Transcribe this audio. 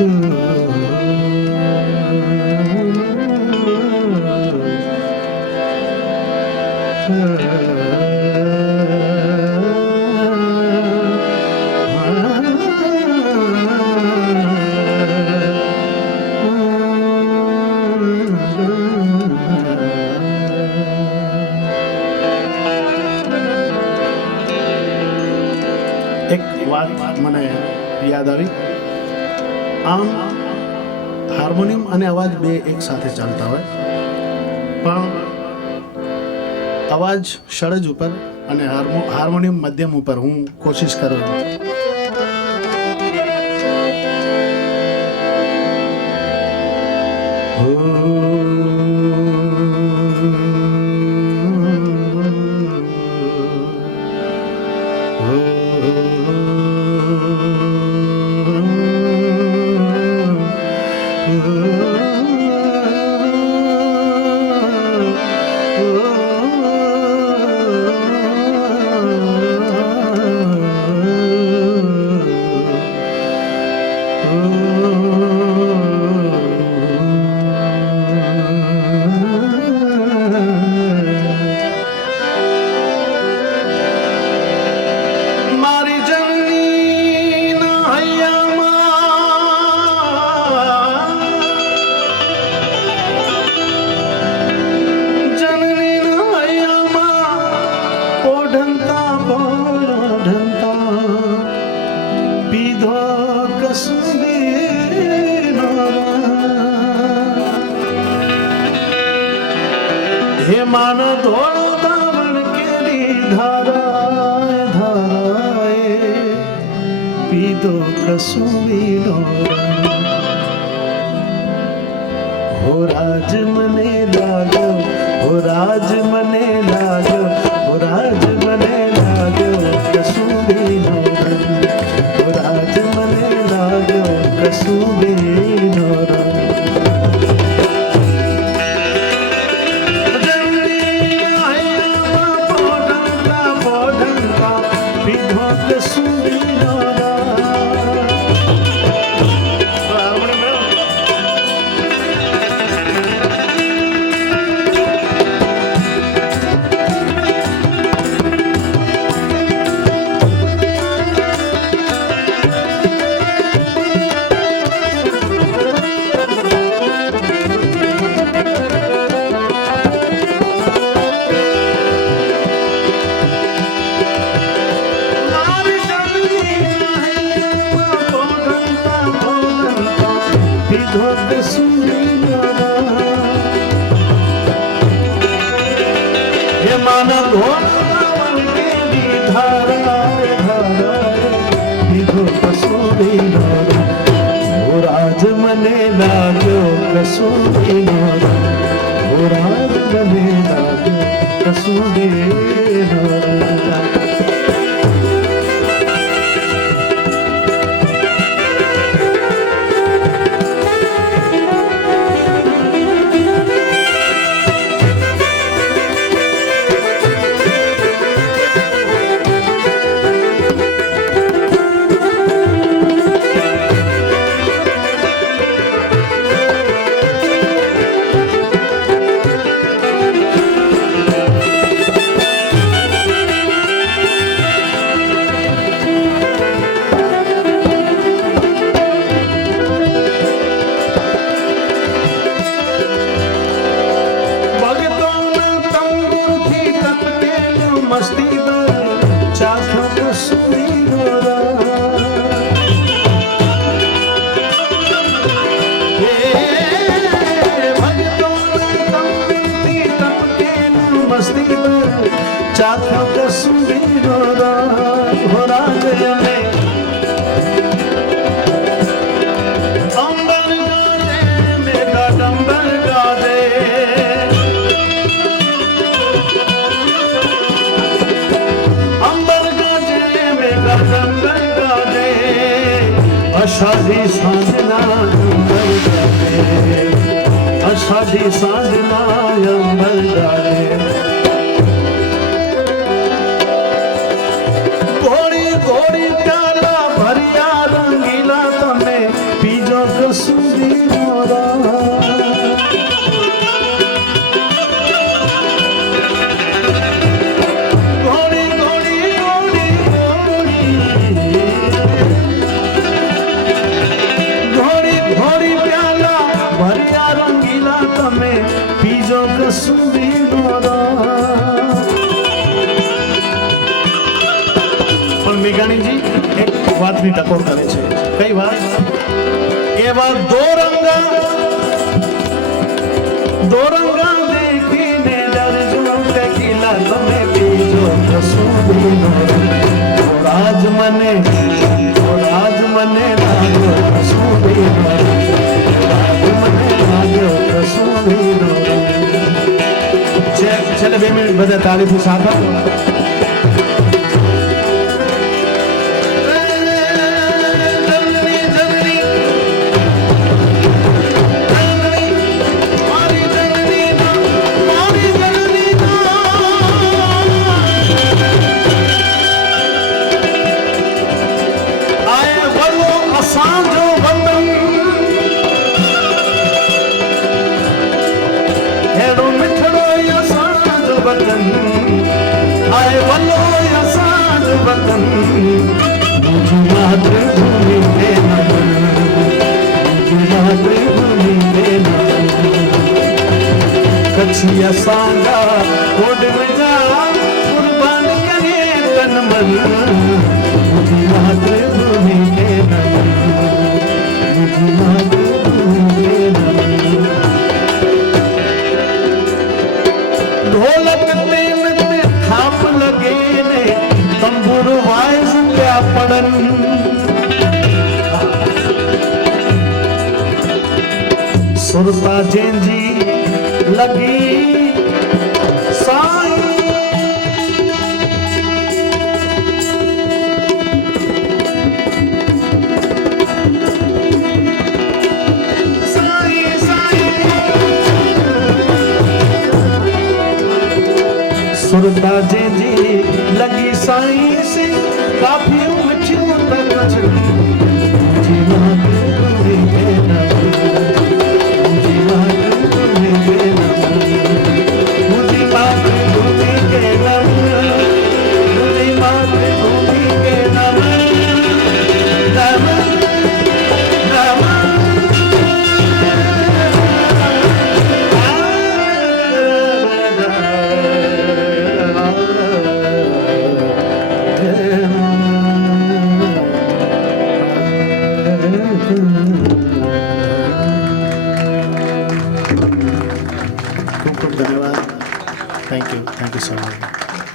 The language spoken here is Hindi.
એક વાત મને યાદ આવી. આમ હાર્મોનિયમ અને અવાજ બે એક સાથે ચાલતા હોય, પણ અવાજ ષડજ ઉપર અને હાર્મોનિયમ મધ્યમ ઉપર હું કોશિશ કરું. हे मान धोड़ता बन केरी धाराए धाराए पीधो कसुरी नो हो राज मने लागो हो राज मने लागो हो राज मने लागो कसुरी नो हो राज मने लागो कसुरी नो राज मने लागो कसुरी नोरा हो राज मने लागो कसुरी नोरा चाख्यो कसुरी नोरा हो राज में अंबर गाजे मेरा डंबर गाजे अंबर गाजे मेरा डंबर गाजे अषाढ़ी सांजना अंबर गाजे अषाढ़ी सांजना अंबर गाजे घोड़ी प्याला भरिया रंगीला तने पीजो જયંતજી એક વાતની ટકોર કરે છે. કઈ વાત? એવા દોરંગા દેખીને ડરજો ટેકીલા તમે પીજો કસૂરીનો રંગ. થોડાજ મને લાગ્યો કસૂરીનો રંગ. થોડાજ મને લાગ્યો કસૂરીનો રંગ. છેલ્લે 2 મિનિટ બધા તાળીથી સાથ આપો. आए वलो असांज वतन मुझी मातृभूमि पे नमन. मुझी मातृभूमि पे नमन. कच्छी असांजा कोड में जा कुर्बान करे तन मन. मुझी मातृभूमि पे नमन. मुझी मातृभूमि पे नमन. ढोलक થાપ લગે ને તંબુર વાઇસ ત્યાં પડન. સુરતા જેંજી લગી સાઈ. सुरता जी लगी साईं से काफी मछियों तक जीवा तुम्हें देना. मुझे बात तुम्हें देना. मुझे बात तुम्हें देना. मुझे बात तुम्हें देना. Thank you so much.